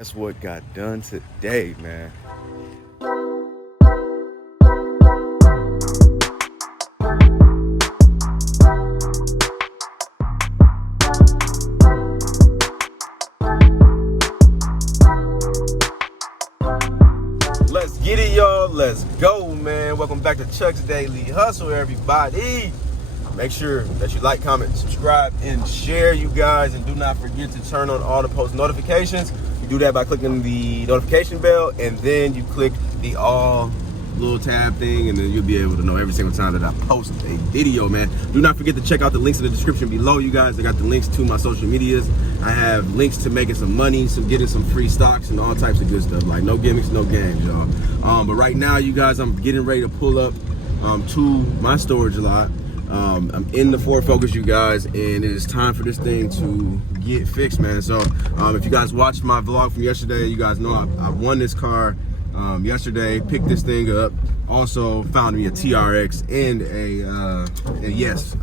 That's what got done today, man. Let's get it, y'all. Let's go, man. Welcome back to Chuck's Daily Hustle, everybody. Make sure that you like, comment, subscribe, and share, you guys. And do not forget to turn on all the post notifications. You do that by clicking the notification bell, and then you click the all little tab thing, and then you'll be able to know every single time that I post a video, man. Do not forget to check out the links in the description below, you guys. I got the links to my social medias. I have links to making some money, getting some free stocks, and all types of good stuff. Like, no gimmicks, no games, y'all. But right now, you guys, I'm getting ready to pull up to my storage lot. I'm in the Ford Focus, you guys, and it is time for this thing to get fixed, man. So if you guys watched my vlog from yesterday, you guys know I won this car yesterday, picked this thing up. Also found me a TRX and a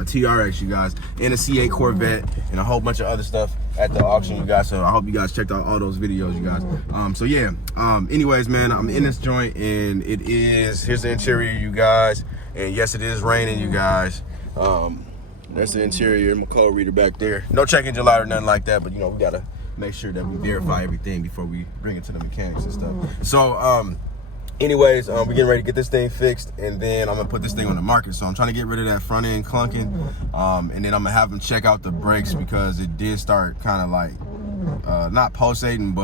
TRX, you guys, and a C8 Corvette and a whole bunch of other stuff at the auction, you guys. So I hope you guys checked out all those videos, you guys. So yeah, anyways, man, I'm in this joint, and here's the interior, you guys. And yes, it is raining, you guys. That's the interior. My code reader back there. No check engine light or nothing like that, but you know, we gotta make sure that we verify everything before we bring it to the mechanics and stuff. So anyways, we're getting ready to get this thing fixed, and then I'm gonna put this thing on the market. So I'm trying to get rid of that front end clunking, and then I'm gonna have them check out the brakes, because it did start kind of like not pulsating,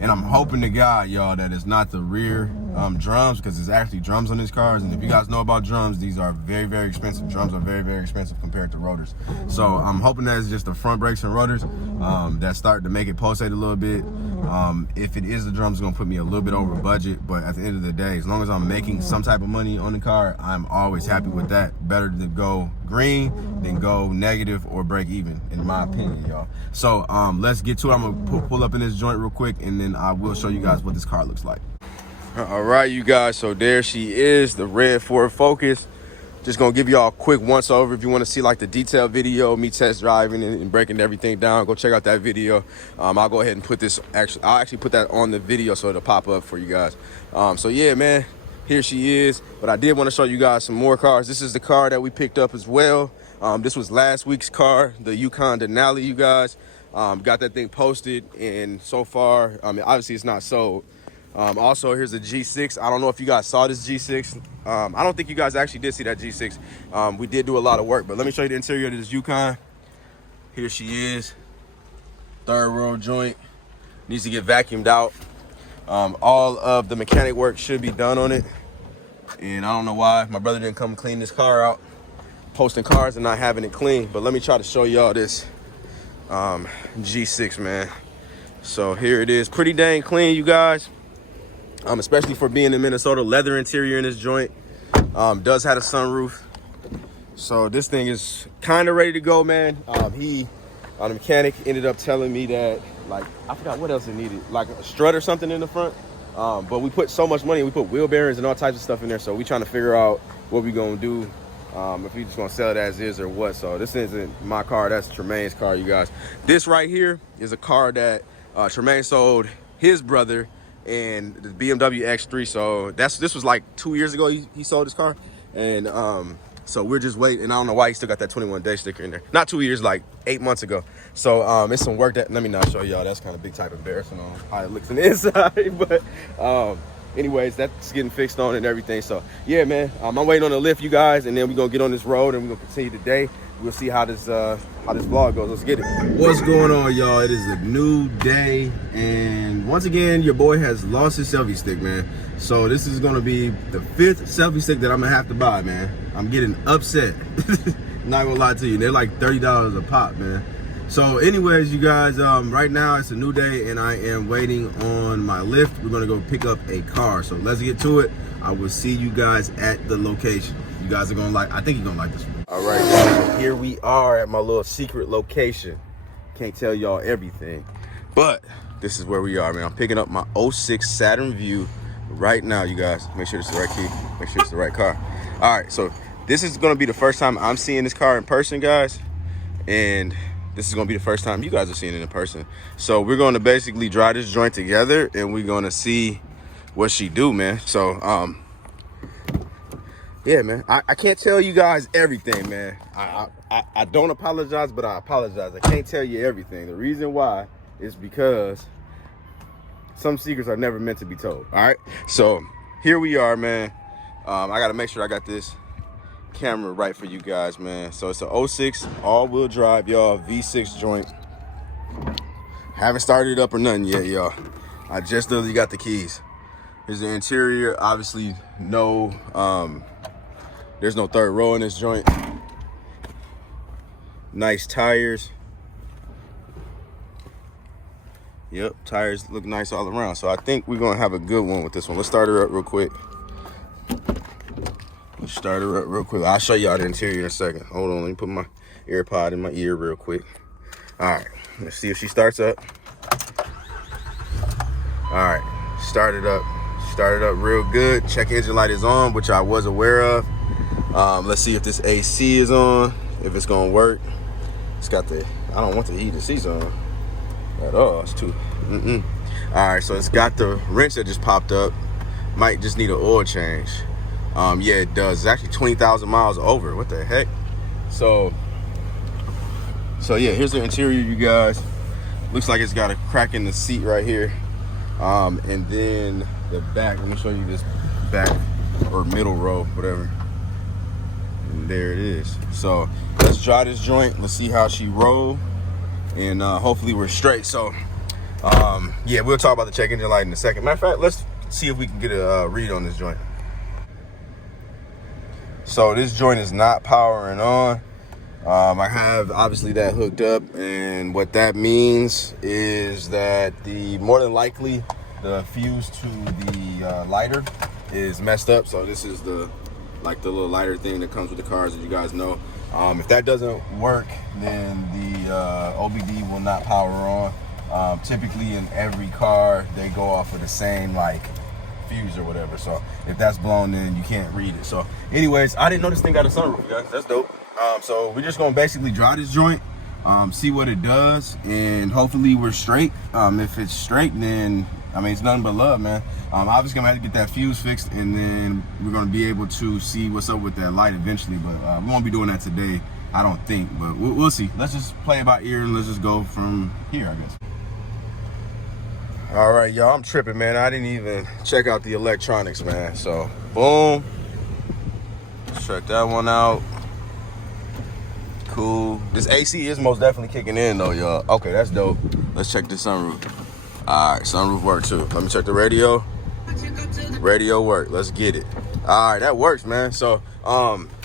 and I'm hoping to God, y'all, that it's not the rear drums, because it's actually drums on these cars. And if you guys know about drums, these are very, very expensive. Drums are very, very expensive compared to rotors. So I'm hoping that it's just the front brakes and rotors that start to make it pulsate a little bit. If it is the drums, it's gonna put me a little bit over budget, but at the end of the day, as long as I'm making some type of money on the car, I'm always happy with that. Better to go green than go negative or break even, in my opinion, y'all. So let's get to it. I'm gonna pull up in this joint real quick, and then I will show you guys what this car looks like. All right, you guys, so there she is, the red Ford Focus. Just gonna give y'all a quick once over. If you want to see like the detailed video, me test driving and breaking everything down, go check out that video. I'll go ahead and put this, I'll actually put that on the video so it'll pop up for you guys. So yeah, man, here she is. But I did want to show you guys some more cars. This is the car that we picked up as well. This was last week's car, the Yukon Denali, you guys. Got that thing posted, and so far, I mean, obviously it's not sold. Also, here's a G6. I don't know if you guys saw this G6. I don't think you guys actually did see that G6. We did do a lot of work, but let me show you the interior of this Yukon. Here she is. Third row joint. Needs to get vacuumed out. All of the mechanic work should be done on it. And I don't know why my brother didn't come clean this car out. Posting cars and not having it clean. But let me try to show y'all this G6, man. So here it is. Pretty dang clean, you guys. Especially for being in Minnesota. Leather interior in this joint. Does have a sunroof. So this thing is kind of ready to go, man. The mechanic ended up telling me that, like, I forgot what else it needed, like a strut or something in the front. But we put so much money, we put wheel bearings and all types of stuff in there. So we trying to figure out what we gonna do, if we just gonna sell it as is or what. So this isn't my car, that's Tremaine's car, you guys. This right here is a car that Tremaine sold his brother, and the BMW X3. So this was like 2 years ago he sold his car, and so we're just waiting. And I don't know why he still got that 21-day sticker in there. Not 2 years, like 8 months ago. So it's some work that, let me not show y'all, that's kind of big type embarrassing on how it looks on the inside. But anyways, that's getting fixed on and everything. So yeah, man, I'm waiting on the lift, you guys, and then we're gonna get on this road and we're gonna continue today. We'll see how this vlog goes. Let's get it. What's going on, y'all? It is a new day, and once again, your boy has lost his selfie stick, man. So this is gonna be the 5th selfie stick that I'm gonna have to buy, man. I'm getting upset. Not gonna lie to you, they're like $30 a pop, man. So anyways, you guys, right now it's a new day, and I am waiting on my lift. We're gonna go pick up a car. So let's get to it. I will see you guys at the location. You guys are gonna like, I think you're gonna like this one. All right, guys, here we are at my little secret location. Can't tell y'all everything, but this is where we are, man. I'm picking up my 06 Saturn Vue right now, you guys. Make sure it's the right key. Make sure it's the right car. All right, so this is gonna be the first time I'm seeing this car in person, guys. And this is gonna be the first time you guys are seeing it in person. So we're gonna basically dry this joint together, and we're gonna see what she do, man. So yeah, man, I can't tell you guys everything, man. I don't apologize, but I apologize. I can't tell you everything. The reason why is because some secrets are never meant to be told. All right, so here we are, man. I gotta make sure I got this camera right for you guys, man. So it's a 06 all-wheel drive, y'all, V6 joint. Haven't started it up or nothing yet, y'all. I just literally got the keys. Here's the interior. Obviously, no, there's no third row in this joint. Nice tires. Yep, tires look nice all around. So I think we're gonna have a good one with this one. Let's start her up real quick. Let's start her up real quick. I'll show y'all the interior in a second. Hold on, let me put my AirPod in my ear real quick. All right, let's see if she starts up. All right, start it up. Started up real good. Check engine light is on, which I was aware of. Let's see if this AC is on, if it's gonna work. It's got the, I don't want the heated seats on at all. It's too, All right, so it's got the wrench that just popped up. Might just need an oil change. Yeah, it does. It's actually 20,000 miles over. What the heck? So yeah, here's the interior, you guys. Looks like it's got a crack in the seat right here. And then the back, let me show you this back or middle row, whatever. And there it is. So let's dry this joint. Let's see how she roll, and hopefully we're straight. So yeah, we'll talk about the check engine light in a second. Matter of fact, let's see if we can get a read on this joint. So this joint is not powering on. I have obviously that hooked up, and what that means is that more than likely the fuse to the lighter is messed up. So this is the little lighter thing that comes with the cars, as you guys know. If that doesn't work, then the OBD will not power on. Typically in every car they go off of the same fuse or whatever. So if that's blown, then you can't read it. So anyways, I didn't know this thing got a sunroof, you guys. That's dope. So we're just gonna basically dry this joint, see what it does, and hopefully we're straight. If it's straight, then I mean, it's nothing but love, man. Obviously gonna have to get that fuse fixed, and then we're gonna be able to see what's up with that light eventually. But we won't be doing that today, I don't think. But we'll see. Let's just play it by ear, and let's just go from here, I guess. All right, y'all, I'm tripping, man. I didn't even check out the electronics, man. So boom, let's check that one out. Cool. This AC is most definitely kicking in though, y'all. Okay, that's dope. Let's check the sunroof. All right, sunroof work too. Let me check the radio. Radio work. Let's get it. All right, that works, man. So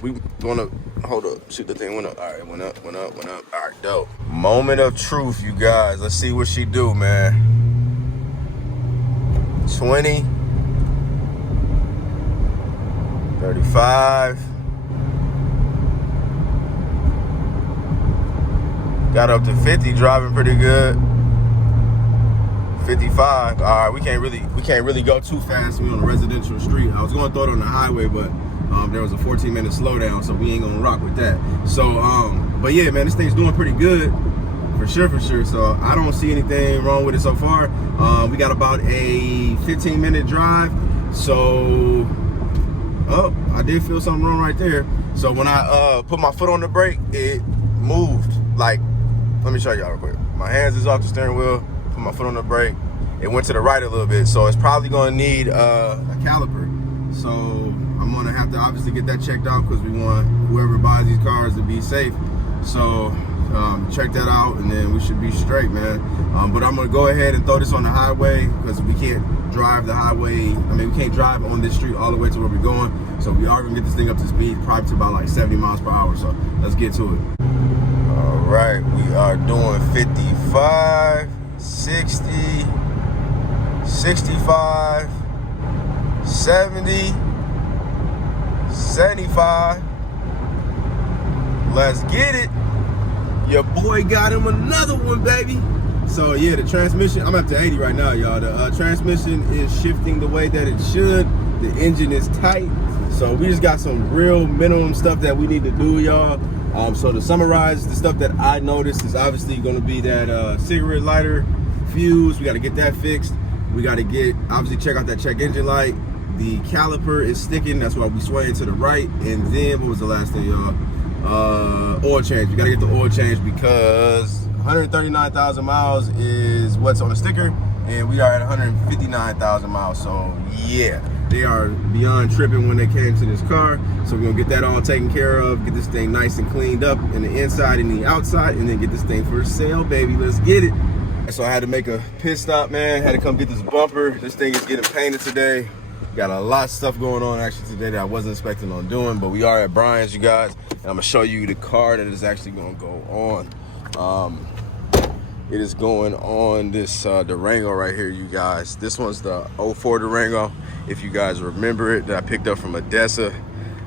we gonna hold up. Shoot, the thing went up. All right, went up. All right, dope. Moment of truth, you guys. Let's see what she do, man. 20, 35. Got up to 50, driving pretty good. 55. All right, we can't really go too fast. We're on a residential street. I was gonna throw it on the highway, but there was a 14-minute slowdown, so we ain't gonna rock with that. So, but yeah, man, this thing's doing pretty good, for sure. So I don't see anything wrong with it so far. We got about a 15-minute drive. So, oh, I did feel something wrong right there. So when I put my foot on the brake, it moved. Let me show y'all real quick. My hands is off the steering wheel, put my foot on the brake. It went to the right a little bit, so it's probably gonna need a caliper. So I'm gonna have to obviously get that checked out, because we want whoever buys these cars to be safe. So check that out, and then we should be straight, man. But I'm gonna go ahead and throw this on the highway, because we can't drive the highway. I mean, we can't drive on this street all the way to where we're going. So we are gonna get this thing up to speed, probably to about 70 miles per hour. So let's get to it. All right, we are doing 55, 60, 65, 70, 75. Let's get it. Your boy got him another one, baby. So yeah, the transmission, I'm up to 80 right now, y'all. The transmission is shifting the way that it should. The engine is tight. So we just got some real minimum stuff that we need to do, y'all. So to summarize, the stuff that I noticed is obviously going to be that cigarette lighter fuse. We got to get that fixed. We got to obviously check out that check engine light. The caliper is sticking, that's why we swaying to the right. And then what was the last thing, y'all? Oil change. We got to get the oil change because 139,000 miles is what's on the sticker, and we are at 159,000 miles. So yeah, they are beyond tripping when they came to this car. So we're gonna get that all taken care of, get this thing nice and cleaned up in the inside and the outside, and then get this thing for sale, baby. Let's get it. So I had to make a pit stop, man. Had to come get this bumper. This thing is getting painted today. Got a lot of stuff going on actually today that I wasn't expecting on doing, but we are at Brian's, you guys, and I'm gonna show you the car that is actually gonna go on. It is going on this Durango right here, you guys. This one's the 04 Durango, if you guys remember it, that I picked up from Odessa.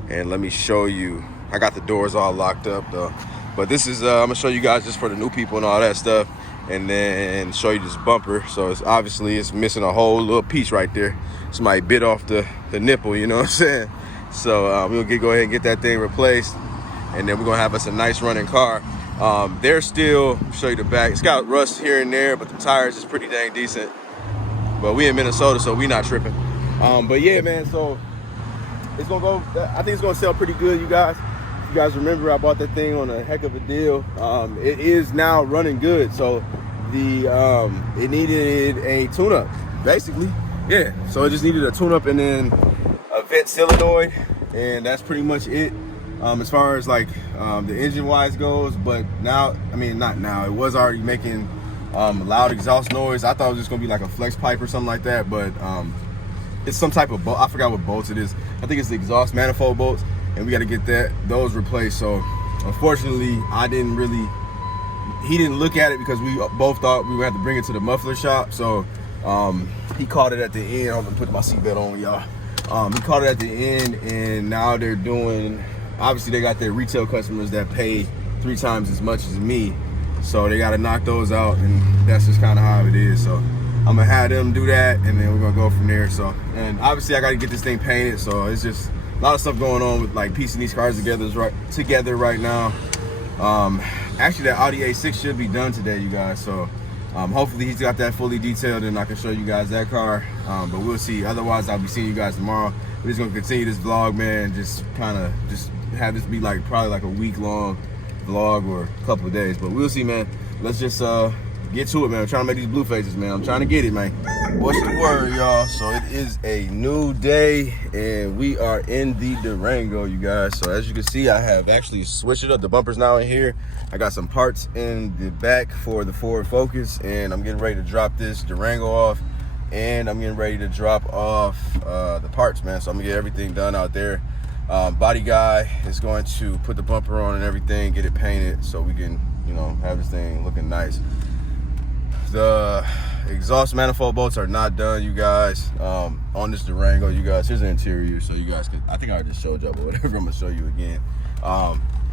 And let me show you. I got the doors all locked up though, but this is I'm gonna show you guys just for the new people and all that stuff, and then show you this bumper. So it's obviously it's missing a whole little piece right there. Somebody bit off the nipple, you know what I'm saying? So we'll go ahead and get that thing replaced, and then we're gonna have us a nice running car. They're still, show you the back, it's got rust here and there, but the tires is pretty dang decent. But we in Minnesota, so we not tripping. But yeah, man, so it's gonna go, I think it's gonna sell pretty good, you guys. If you guys remember, I bought that thing on a heck of a deal. It is now running good. So it needed a tune-up, basically. Yeah, so it just needed a tune-up and then a vent solenoid, and that's pretty much it. As far as like the engine wise goes, but now, I mean, not now, it was already making loud exhaust noise. I thought it was just gonna be like a flex pipe or something like that, but it's some type of bolt. I forgot what bolts it is. I think it's the exhaust manifold bolts, and we got to get those replaced. So unfortunately, he didn't look at it because we both thought we would have to bring it to the muffler shop. So he caught it at the end. I'm gonna put my seatbelt on, y'all. He caught it at the end, and now they're doing, obviously they got their retail customers that pay 3 times as much as me, so they got to knock those out, and that's just kind of how it is. So I'm gonna have them do that, and then we're gonna go from there. So, and obviously I got to get this thing painted, so it's just a lot of stuff going on with like piecing these cars together right now. Actually that Audi A6 should be done today, you guys. So hopefully he's got that fully detailed and I can show you guys that car. But we'll see. Otherwise, I'll be seeing you guys tomorrow. We're just gonna continue this vlog, man. Just have this be like probably like a week-long vlog or a couple of days. But we'll see, man. Let's just get to it, man. I'm trying to make these blue faces, man. I'm trying to get it, man. What's the word, y'all? So it is a new day, and we are in the Durango, you guys. So as you can see, I have actually switched it up. The bumper's now in here. I got some parts in the back for the Ford Focus, and I'm getting ready to drop this Durango off, and I'm getting ready to drop off the parts, man. So I'm gonna get everything done out there. Body guy is going to put the bumper on and everything, get it painted so we can, you know, have this thing looking nice. The exhaust manifold bolts are not done, you guys, on this Durango, you guys. Here's the interior, so you guys could, I think I already showed y'all, but whatever, I'm gonna show you again.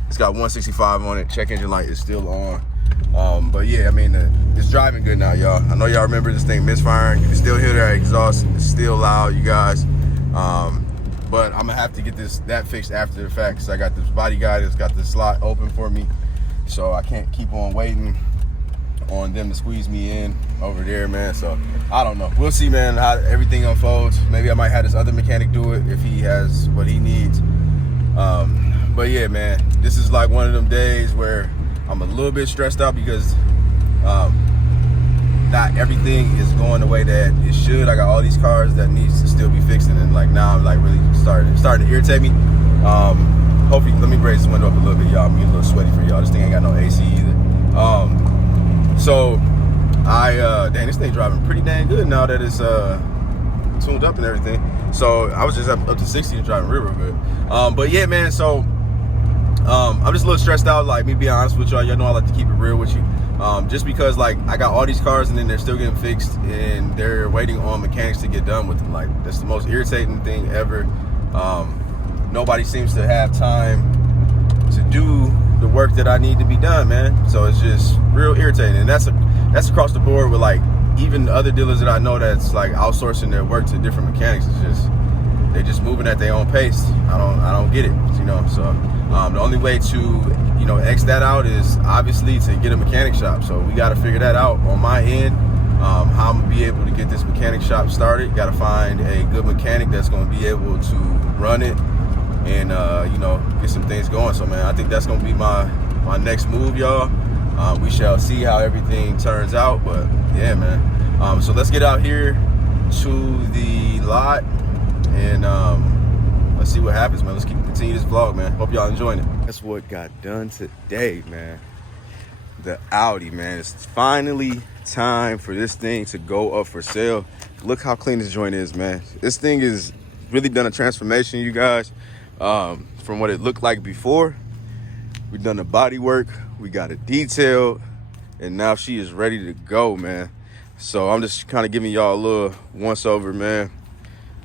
It's got 165 on it. Check engine light is still on. But yeah, I mean, it's driving good now, y'all. I know y'all remember this thing misfiring. You can still hear that exhaust. It's still loud, you guys. But I'm gonna have to get that fixed after the fact, because I got this body guy that's got the slot open for me, so I can't keep on waiting on them to squeeze me in over there, man. So I don't know, we'll see, man, how everything unfolds. Maybe I might have this other mechanic do it if he has what he needs. But yeah, man, this is like one of them days where I'm a little bit stressed out because not everything is going the way that it should. I got all these cars that needs to still be fixed, and like now I'm like really starting to irritate me. Hopefully, let me raise this window up a little bit, y'all. I'm getting a little sweaty for y'all. This thing ain't got no AC either. So dang, this thing driving pretty dang good now that it's tuned up and everything. So I was just up to 60 and driving real good. But yeah, man, so I'm just a little stressed out, like, me being honest with y'all. Y'all know I like to keep it real with you. Just because, like, I got all these cars and then they're still getting fixed and they're waiting on mechanics to get done with them. Like, that's the most irritating thing ever. Nobody seems to have time to do the work that I need to be done, man. So it's just real irritating, and that's across the board with, like, even the other dealers that I know that's like outsourcing their work to different mechanics. It's just, they're just moving at their own pace. I don't get it, you know. So the only way to, you know, X that out is obviously to get a mechanic shop. So we got to figure that out on my end. How I'm gonna be able to get this mechanic shop started. Got to find a good mechanic that's gonna be able to run it and you know, get some things going. So man, I think that's gonna be my next move, y'all. We shall see how everything turns out, but yeah, man. So let's get out here to the lot and let's see what happens, man. Let's continue this vlog, man. Hope y'all enjoying it. That's what got done today, man. The Audi, man. It's finally time for this thing to go up for sale. Look how clean this joint is, man. This thing is really done a transformation, you guys, from what it looked like before. We've done the body work, we got it detailed, and now she is ready to go, man. So I'm just kind of giving y'all a little once over, man,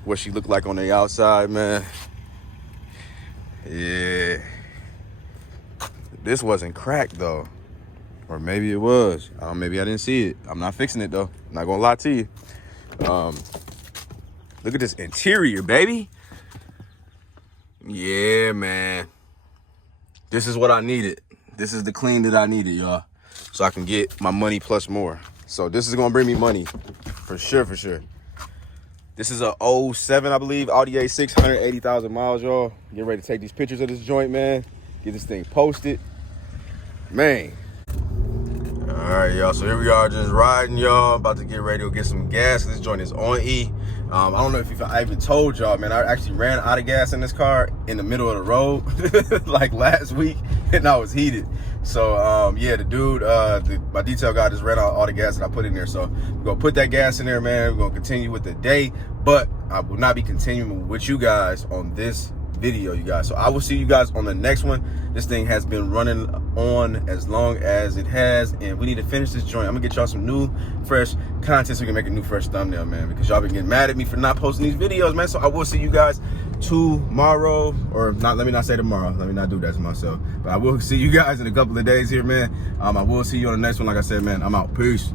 what she looked like on the outside, man. Yeah, this wasn't cracked though, or maybe it was. Maybe I didn't see it. I'm not fixing it though, I'm not gonna lie to you. Look at this interior, baby. Yeah, man, this is what I needed. This is the clean that I needed, y'all, so I can get my money plus more. So this is gonna bring me money for sure, for sure. This is a 07, I believe, Audi A6, 180,000 miles, y'all. Getting ready to take these pictures of this joint, man. Get this thing posted, man. All right, y'all, so here we are just riding, y'all. About to get ready to get some gas. This joint is on E. I don't know if I even told y'all, man, I actually ran out of gas in this car in the middle of the road like last week, and I was heated. So yeah, the dude, my detail guy just ran out all the gas that I put in there. So we're gonna put that gas in there, man. We're gonna continue with the day, but I will not be continuing with you guys on this video, you guys. So I will see you guys on the next one. This thing has been running on as long as it has, and we need to finish this joint. I'm gonna get y'all some new fresh content so we can make a new fresh thumbnail, man, because y'all been getting mad at me for not posting these videos, man. So I will see you guys tomorrow, or not, let me not say tomorrow, let me not do that to myself, but I will see you guys in a couple of days here, man. I will see you on the next one. Like I said, man, I'm out. Peace.